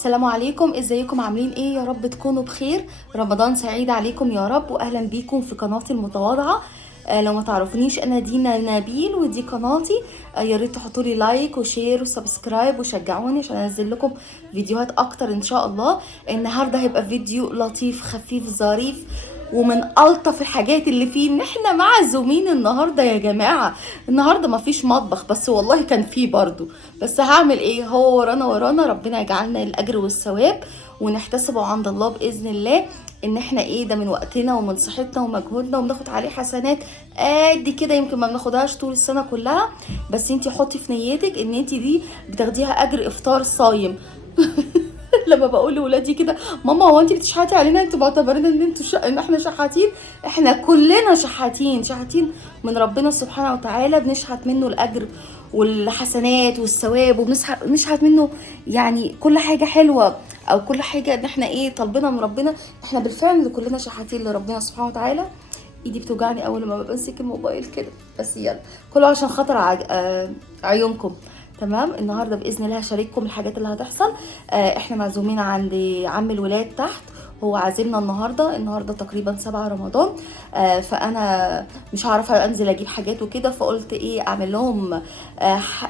السلام عليكم، ازيكم عاملين ايه؟ يا رب تكونوا بخير. رمضان سعيد عليكم يا رب، واهلا بيكم في قناتي المتواضعه. لو ما تعرفونيش انا دينا نبيل ودي قناتي. يا ريت تحطوا لي لايك وشير وسبسكرايب وشجعوني عشان انزل لكم فيديوهات اكتر ان شاء الله. النهارده هيبقى فيديو لطيف خفيف ظريف، ومن الطف الحاجات اللي فيه ان احنا معزومين النهارده يا جماعه. النهارده مفيش مطبخ، بس والله كان فيه برضو. بس هعمل ايه، هو ورانا ربنا يجعلنا الاجر والثواب ونحتسبه عند الله باذن الله. ان احنا ايه ده من وقتنا ومن صحتنا ومجهودنا وبناخد عليه حسنات قد كده، يمكن ما بناخدهاش طول السنه كلها. بس انتي حطي في نيتك ان انتي دي بتاخديها اجر افطار صايم. لما بقول لاولادي كده، ماما هو انت بتشحتي علينا، انتوا معتبرين ان ان احنا شحاتين؟ احنا كلنا شحاتين من ربنا سبحانه وتعالى، بنشحت منه الاجر والحسنات والثواب، وبنشحت منه يعني كل حاجه حلوه، او كل حاجه ان احنا ايه طالبينها من ربنا. احنا بالفعل كلنا شحاتين لربنا سبحانه وتعالى. ايدي بتوجعني اول ما بمسك الموبايل كده، بس يلا كله عشان خاطر عيونكم. تمام. النهارده باذن الله هشارككم الحاجات اللي هتحصل. احنا معزومين عند عم الولاد تحت، هو عازمنا النهارده تقريبا 7 رمضان. فانا مش هعرف انزل اجيب حاجات وكده، فقلت ايه اعمل لهم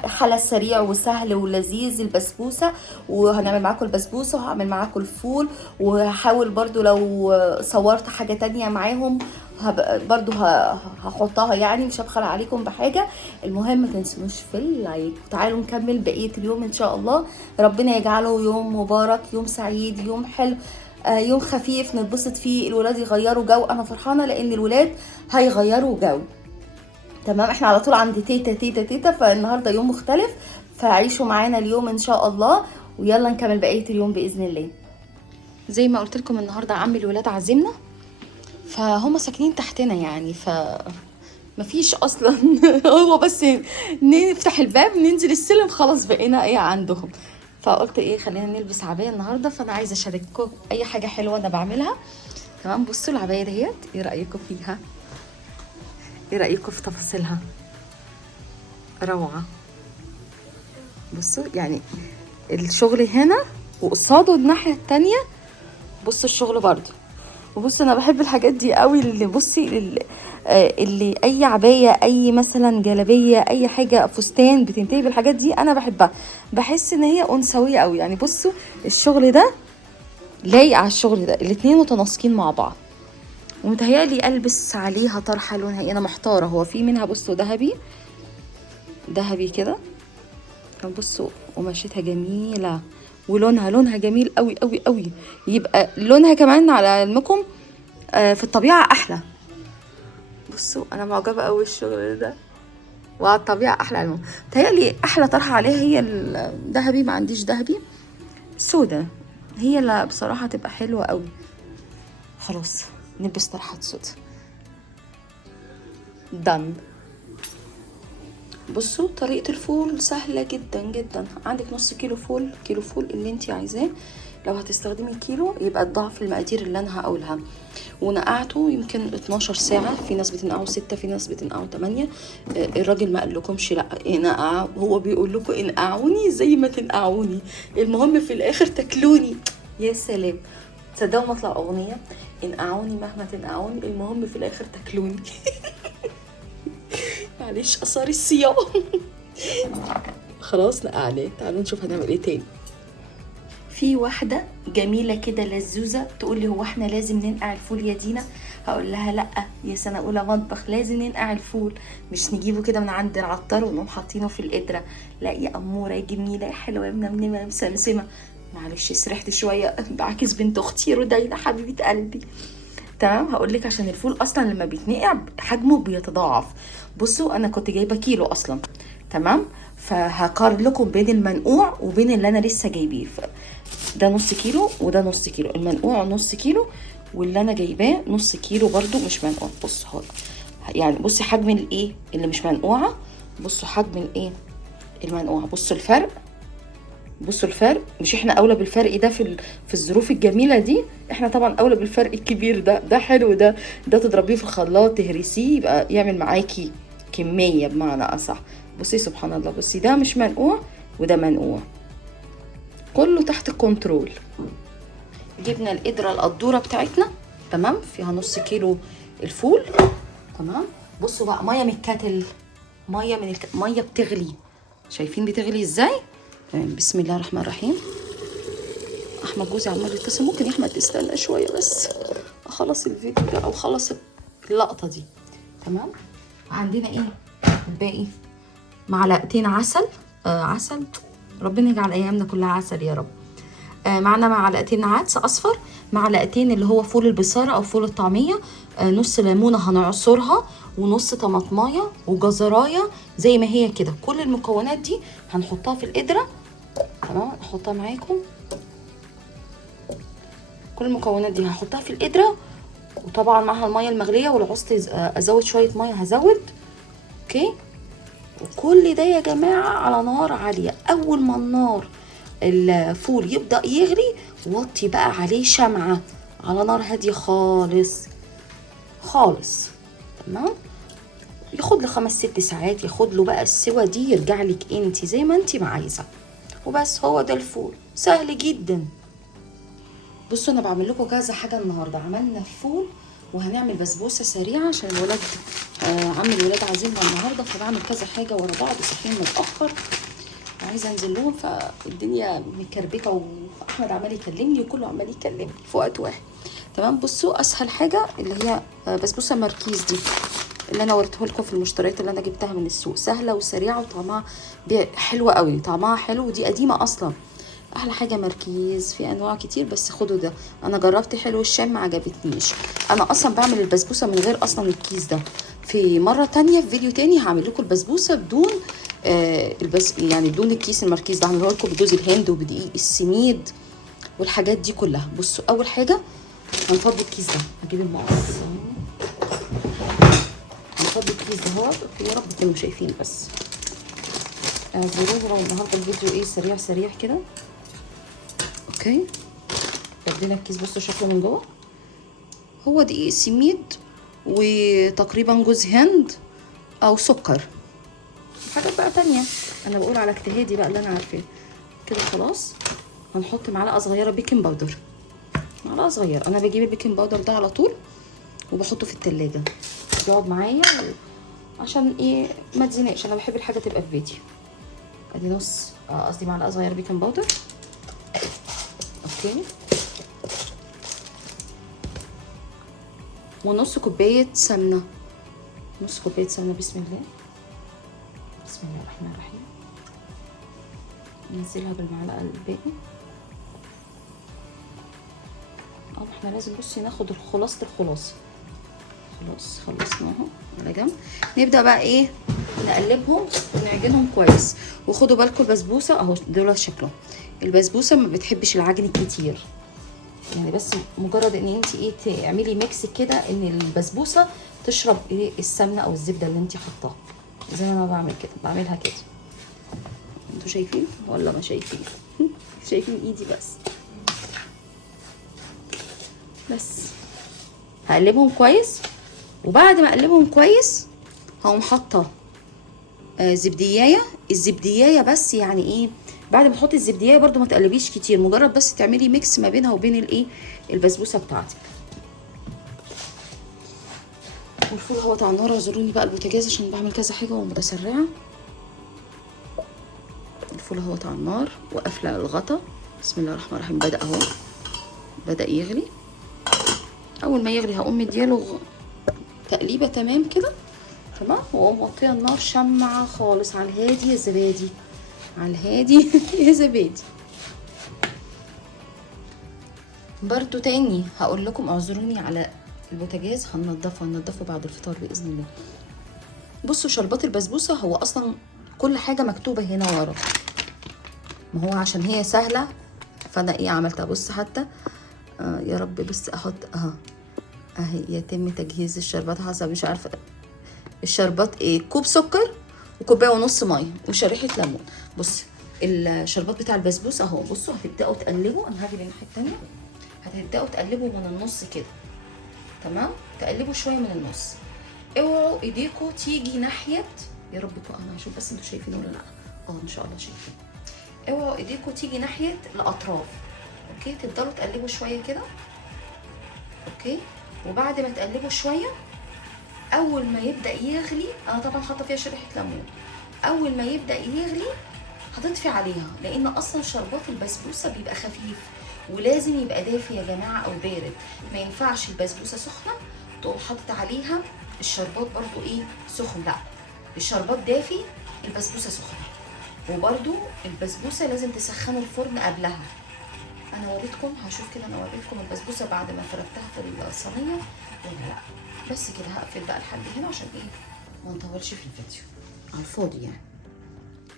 حلا سريع وسهل ولذيذ، البسبوسه. وهنعمل معاكم البسبوسه، وهعمل معاكم الفول، وهحاول برضو لو صورت حاجه تانية معاهم برضو هحطها، يعني مش هبخل عليكم بحاجه. المهم ما تنسوش في اللايك. تعالوا نكمل بقيه اليوم ان شاء الله. ربنا يجعله يوم مبارك، يوم سعيد، يوم حلو، يوم خفيف نتبسط فيه. الولاد يغيروا جو، انا فرحانه لان الولاد هيغيروا جو. تمام. احنا على طول عند تيتا، فالنهارده يوم مختلف، فعيشوا معانا اليوم ان شاء الله. ويلا نكمل بقيه اليوم باذن الله. زي ما قلت لكم النهارده عم الولاد عازمنا، فهم ساكنين تحتنا يعني، مفيش اصلا. هو بس نفتح الباب ننزل السلم خلاص بقينا ايه عندهم. فقلت ايه خلينا نلبس عباية النهارده، فانا عايزه اشارككم اي حاجه حلوه انا بعملها. تمام. بصوا العباية ديت، ايه رايكم فيها؟ ايه رايكم في تفاصيلها؟ روعه. بصوا يعني الشغل هنا، وقصاده الناحيه التانية بصوا الشغل برضو. وبصي انا بحب الحاجات دي قوي، اللي بصي اللي اي عبايه، اي مثلا جلابيه، اي حاجه فستان بتنتهي بالحاجات دي انا بحبها. بحس ان هي انثويه قوي يعني. بصوا الشغل ده لايق على الشغل ده، الاتنين متناسقين مع بعض. ومتهيألي البس عليها طرحه لونها ايه، انا محتاره. هو في منها بصوا ذهبي كده. بصوا قماشتها جميله، ولونها جميل قوي قوي قوي. يبقى لونها كمان على علمكم في الطبيعه احلى. بصوا انا معجبه قوي الشغل ده، وعلى الطبيعه احلى علمهم. متهيألي احلى طرحه عليها هي الذهبي، ما عنديش ذهبي، سودا هي اللي بصراحه تبقى حلوه قوي. خلاص نلبس طرحه سودا. دن. بصوا طريقة الفول سهلة جدا جدا. عندك نص كيلو فول، كيلو فول اللي انتي عايزاه. لو هتستخدمي كيلو يبقى الضعف المقادير اللي انا هقولها. ونقعته يمكن 12 ساعة، في ناس بتنقعه 6، في ناس بتنقعه 8. الراجل ما قال لكمش لا انقع، هو بيقول لكم انقعوني زي ما تنقعوني، المهم في الاخر تاكلوني. يا سلام، تصدقوا مطلع اغنية، انقعوني مهما تنقعوني المهم في الاخر تاكلوني. معلش اثار الصيام. خلاص نقعناه. تعالوا نشوف هنعمل ايه تاني. في واحدة جميلة كده لزوزة تقول لي هو احنا لازم ننقع الفول يا دينا؟ هقول لها لا يا سنة اولى مطبخ، لازم ننقع الفول، مش نجيبه كده من عند العطار ونقوم حاطينه في القدرة. لا يا امورة يا جميلة يا حلوة يا منمنمة يا مسمسمة. معلش سرحت شوية، بعكس بنت اختي رودينا حبيبة قلبي. تمام. هقول لك عشان الفول اصلا لما بيتنقع حجمه بيتضاعف. بصوا انا كنت جايبه كيلو اصلا. تمام. فهقارن لكم بين المنقوع وبين اللي انا لسه جايبيه. ده نص كيلو وده نص كيلو، المنقوع نص كيلو، واللي انا جايباه نص كيلو برضو مش منقوع. بص هو يعني بصي حجم الايه اللي مش منقوعه، بصوا حجم الايه المنقوعه. بصوا الفرق. مش احنا اولى بالفرق ده في الظروف الجميله دي؟ احنا طبعا اولى بالفرق الكبير ده حلو. ده تضربيه في الخلاط تهرسيه يبقى يعمل معاكي كميه بمعنى اصح. بصي سبحان الله، بصي ده مش منقوع وده منقوع. كله تحت الكنترول. جبنا القدرة القدورة بتاعتنا، تمام، فيها نص كيلو الفول، تمام. بصوا بقى، ميه من الكاتل، ميه بتغلي، شايفين بتغلي ازاي؟ تمام. بسم الله الرحمن الرحيم. احمد جوزي عمال يتصل، ممكن يا احمد تستنى شويه بس اخلص الفيديو ده او اخلص اللقطه دي، تمام. عندنا ايه الباقي؟ معلقتين عسل، عسل، ربنا يجعل ايامنا كلها عسل يا رب. معنا معلقتين عدس اصفر، معلقتين اللي هو فول البصاره او فول الطعميه، نص ليمونه هنعصرها، ونص طماطمايه وجزرايه زي ما هي كده. كل المكونات دي هنحطها في القدره، تمام. احطها معاكم، كل المكونات دي هحطها في القدره، وطبعا معها الميه المغليه، ولو عوزت ازود شويه ميه هزود، اوكي. وكل ده يا جماعه على نار عاليه. اول ما النار الفول يبدأ يغلي، وطي بقى عليه شمعة على نار هادية خالص خالص، تمام. ياخد له 5-6 ساعات، ياخد له بقى السوا دي، يرجع لك انت زي ما انت ما عايزة، وبس. هو ده الفول، سهل جدا. بصوا انا بعمل لكم كذا حاجة النهاردة. عملنا الفول، وهنعمل بسبوسة سريعة عشان الولاد عم الولاد عايزينها النهاردة، فبعمل كذا حاجة ورا بعض. صحيين متأخر، عايزه انزل لهم، فالدنيا مكربكه، واحمد عمال يكلمني، وكله عمال يكلمني في وقت واحد، تمام. بصوا اسهل حاجه اللي هي بسبوسه ماركيز دي، اللي انا وريته لكم في المشتريات اللي انا جبتها من السوق. سهله وسريعه وطعمها حلوه قوي، طعمها حلو، ودي قديمه اصلا. احلى حاجه ماركيز، في انواع كتير بس خدوا ده. انا جربت حلو الشام، ما عجبتنيش. انا اصلا بعمل البسبوسه من غير اصلا الكيس ده. في مره تانية، في فيديو تاني، هعمل لكم البسبوسه بدون يعني بدون الكيس الماركيز ده. هعمله لكم بجوز الهند وبدقيق السميد والحاجات دي كلها. بصوا اول حاجه هنفضي الكيس ده، هجيب المقص، هنفضي الكيس ده اهو. يا رب تكونوا شايفين بس. اعذرونا النهارده الفيديو ايه سريع سريع كده، اوكي. فضينا الكيس، بصوا شكله من جوه. هو دقيق سميد وتقريبا جوز هند او سكر، حاجات بقى تانية انا بقول على اجتهادي بقى اللي انا عارفاه كده. خلاص هنحط معلقه صغيره بيكنج باودر، معلقه صغيره. انا بجيب البيكنج باودر ده على طول وبحطه في التلاجة يقعد معايا، عشان ايه ما تزنقش. انا بحب الحاجه تبقى في بيتي. ادي نص، قصدي معلقه صغيره بيكنج باودر، اوكي. ونص كوبايه سمنه، نص كوبايه سمنه. بسم الله، بسم الله الرحمن الرحيم. ننزلها بالمعلقه الباقي. احنا لازم بصي ناخد خلاصه الخلاصه. خلاص خلصناهم على جنب. نبدا بقى ايه، نقلبهم ونعجنهم كويس. وخدوا بالكم البسبوسه اهو دول شكلهم. البسبوسه ما بتحبش العجن الكتير، يعني بس مجرد ان انت ايه تعملي ميكس كده، ان البسبوسه تشرب ايه السمنه او الزبده اللي انت حطاها. زي ما انا بعمل كده، بعملها كده. انتوا شايفين ولا ما شايفين؟ شايفين ايدي بس هقلبهم كويس. وبعد ما اقلبهم كويس هقوم حاطه زبديايه. الزبديايه بس يعني ايه، بعد ما تحطي الزبديايه برده ما تقلبيش كتير، مجرد بس تعملي ميكس ما بينها وبين الايه البسبوسه بتاعتك. والفول اهوت على النار. اعذروني بقى البوتاجاز عشان بعمل كذا حاجه ومتسرعه. الفول اهوت على النار وقافله الغطا. بسم الله الرحمن الرحيم. بدا يغلي. اول ما يغلي هقوم مدياله تقليبه تمام كده، تمام. واقوم موطيه النار شمعه خالص على الهادي يا زبادي، على الهادي يا زبادي. برضو تاني هقول لكم اعذروني على البوتاجاز، هننضفه بعد الفطار باذن الله. بصوا شربات البسبوسه هو اصلا كل حاجه مكتوبه هنا ورا، ما هو عشان هي سهله فانا ايه عملتها. بص حتى يا رب بس احط اهي يتم تجهيز الشربات حسب مش عارفه الشربات ايه، كوب سكر وكوبايه ونص ميه وشريحه ليمون. بص الشربات بتاع البسبوسه اهو. بصوا هتبداوا تقلبوا، انا هاجي للناحيه التانيه. هتبداوا تقلبوا من النص كده، تمام. تقلبوا شويه من النص، اوعوا ايديكم تيجي ناحيه. يا رب انا هشوف بس انتوا شايفين ولا لا. ان شاء الله شايفين. اوعوا ايديكم تيجي ناحيه الاطراف. اوكي، تفضلوا تقلبوا شويه كده. اوكي، وبعد ما تقلبوا شويه، اول ما يبدا يغلي، انا طبعا حاطه فيها شريحه ليمون، اول ما يبدا يغلي هتطفي عليها، لان اصلا شربات البسبوسه بيبقى خفيف ولازم يبقى دافي يا جماعه او بارد. ما ينفعش البسبوسه سخنه تقوم حاطط عليها الشربات برضو ايه سخن، لا، الشربات دافي، البسبوسه سخنه. وبرضو البسبوسه لازم تسخنوا الفرن قبلها. انا وريتكم، هشوف كده انا وريتكم البسبوسه بعد ما فردتها في الصينيه ولا لا. بس كده هقفل بقى لحد هنا عشان ايه ما نطولش في الفيديو على الفاضي يعني.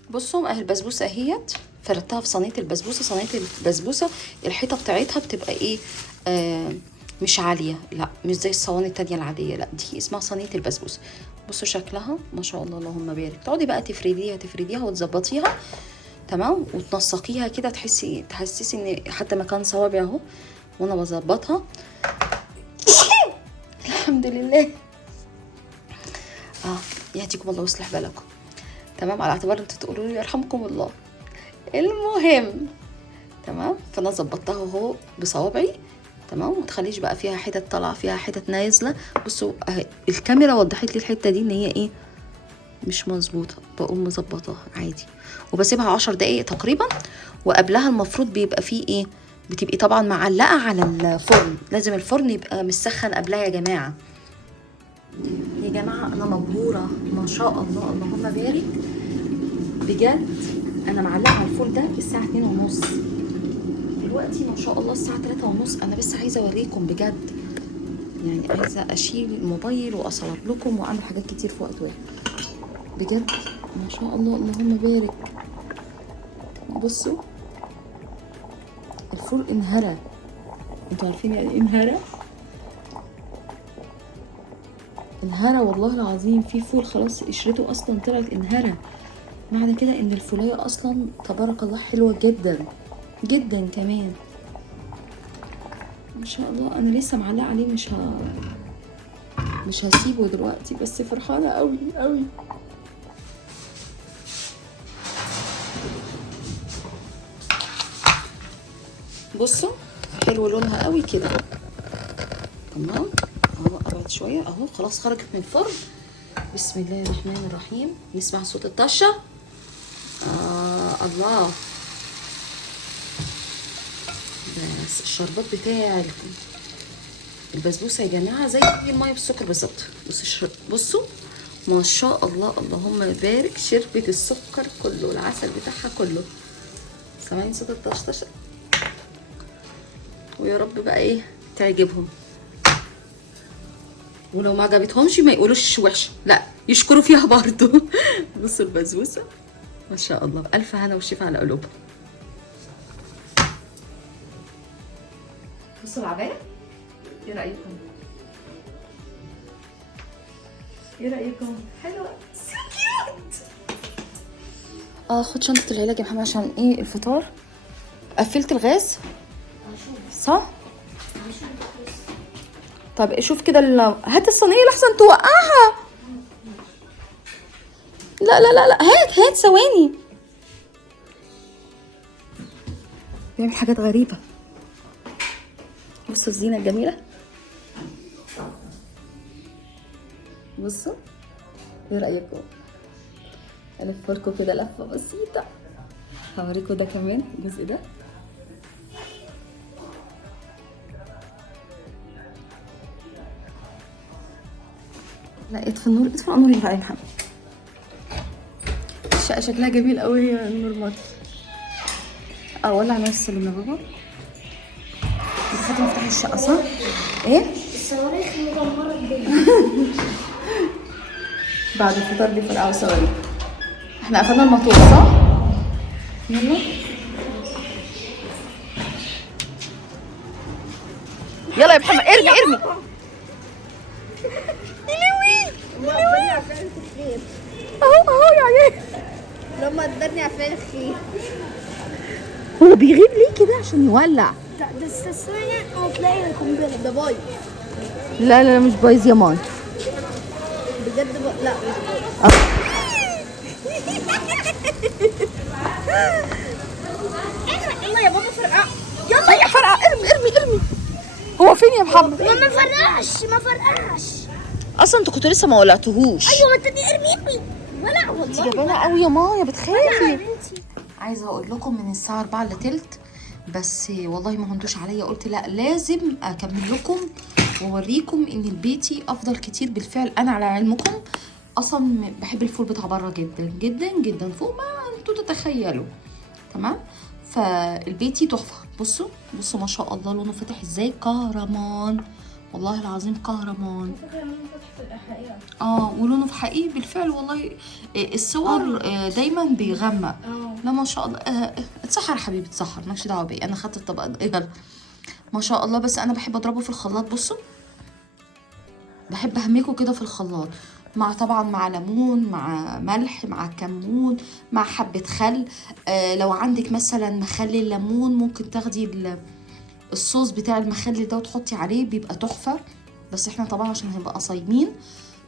بصوا اهي البسبوسه اهيت، فردتها في صينيه البسبوسه. صينيه البسبوسه الحيطه بتاعتها بتبقى ايه، مش عاليه، لا مش زي الصواني التانية العاديه، لا دي اسمها صينيه البسبوسه. بصوا شكلها ما شاء الله اللهم بارك. تقعدي بقى تفرديها وتظبطيها تمام، وتنسقيها كده، تحسسي ان حتى مكان صوابعي اهو وانا بظبطها. الحمد لله. يهديكم الله ويصلح بالكم. تمام، على اعتبار انتوا تقولوا لي يرحمكم الله. المهم تمام، فانا ظبطتها اهو بصوابعي تمام، ما تخليش بقى فيها حتت طالعه، فيها حتت نازله. بصوا اهي الكاميرا وضحت لي الحته دي ان هي ايه مش مظبوطه، بقوم مظبطاها عادي وبسيبها 10 دقايق تقريبا. وقبلها المفروض بيبقى فيه ايه، بتبقي طبعا معلقه على الفرن، لازم الفرن يبقى مسخن قبلها يا جماعه. يا جماعه انا مبهوره ما شاء الله اللهم بارك بجد. انا معلقه على الفول ده الساعه 2:30، دلوقتي ما شاء الله الساعه 3:30. انا بس عايزه اوريكم بجد، يعني عايزه اشيل الموبايل واصور لكم واعمل حاجات كتير في وقت واحد بجد. ما شاء الله اللهم بارك. بصوا الفول انهرى، انتوا عارفين يعني انهرى؟ انهرى والله العظيم. في فول خلاص قشرته اصلا طلعت انهرى، معنى كده ان الفولية اصلا تبارك الله حلوة جدا جدا كمان ما شاء الله. انا لسه معلقة عليه، مش هسيبه دلوقتي، بس فرحانة قوي قوي. بصوا حلو لونها قوي كده تمام اهو. ابعد شويه اهو، خلاص خرجت من الفرن. بسم الله الرحمن الرحيم، نسمع صوت الطشه. الله، بس الشربات بتاع البسبوسه يا جماعه زي الميه بالسكر بالظبط. بصوا ما شاء الله اللهم بارك، شربت السكر كله، العسل بتاعها كله. سامعين صوت الطشطشه؟ ويا رب بقى ايه تعجبهم، ولو ما عجبتهمش ما يقولوش وحشه، لا يشكروا فيها برضو. بصوا البسبوسه ما شاء الله، بألف هنا وشفا على قلوبهم. بصوا العباية، ايه رأيكم؟ ايه رأيكم؟ حلوة سو كيوت. خد شنطة العلاج يا محمد عشان ايه الفطار. قفلت الغاز صح؟ طب شوف كده هات الصينية لحسن توقعها. لا لا لا لا، هات ثواني. بيعمل حاجات غريبة. بصوا الزينة الجميلة، بصوا ايه رأيكم؟ الف لكم كده لفة بسيطة، هوريكم ده كمان الجزء ده. لا اطفي النور، اطفي النور بقى يا محمد. الشقة شكلها جميل قوي يا النور ماطي. ولع نور السلم يا بابا. انت خدت مفتاح الشقة صح؟ ايه؟ الصواريخ مدمرة الدنيا. بعد الفطار دي فرقعوا صواريخ. احنا قفلنا الموتور صح؟ يلا يلا يا محمد، ارمي ربنا يعفيك الخير. اهو يا عيال. لما تدرني عفيك الخير. هو بيغيب ليه كده عشان يولع؟ لا ده استثناء هتلاقي القنبلة ده بايظ. لا لا مش بايظ يا مان بجد لا مش بايظ. يلا يا بابا فرقع. يلا يا فرقع، ارمي. هو فين يا محمد؟ ما فرقعش. اصلا انتوا كنتوا لسه ما ولعتوهوش. ايوه ما تدي ارمي ولا والله. جبانه قوي يا مايا، يا بتخافي. بنتي. عايزه اقول لكم من الساعه 4 الا تلت، بس والله ما هندوش عليا، قلت لا لازم اكمل لكم واوريكم ان البيتي افضل كتير بالفعل. انا على علمكم اصلا بحب الفول بتاع بره جدا جدا جدا، فوق ما انتوا تتخيلوا. تمام. فالبيتي تحفه. بصوا ما شاء الله لونه فاتح ازاي، كهرمان، والله العظيم كهرمان. ولونه في حقيقي بالفعل والله. الصور دايما بيغمق. لا ما شاء الله. اتسحر حبيبي اتسحر، مالكش دعوه بيه، انا خدت الطبق ده. يلا ما شاء الله. بس انا بحب اضربه في الخلاط. بصوا بحب اهمكه كده في الخلاط، طبعا مع ليمون، مع ملح، مع كمون، مع حبه خل. لو عندك مثلا مخلل ليمون ممكن تاخدي الصوص بتاع المخلل ده وتحطي عليه، بيبقى تحفه. بس احنا طبعا عشان هنبقى صايمين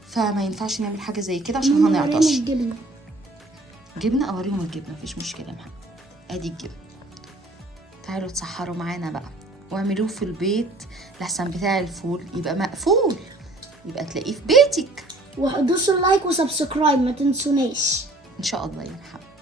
فما ينفعش نعمل حاجه زي كده عشان هنعطش. جبنه اوريهم الجبنه، مفيش مشكله. معانا ادي الجبنه. تعالوا تسحروا معانا بقى واعملوه في البيت، لحسن بتاع الفول يبقى مقفول، يبقى تلاقيه في بيتك. ودوسوا اللايك وسبسكرايب ما تنسونيش ان شاء الله يا محمد.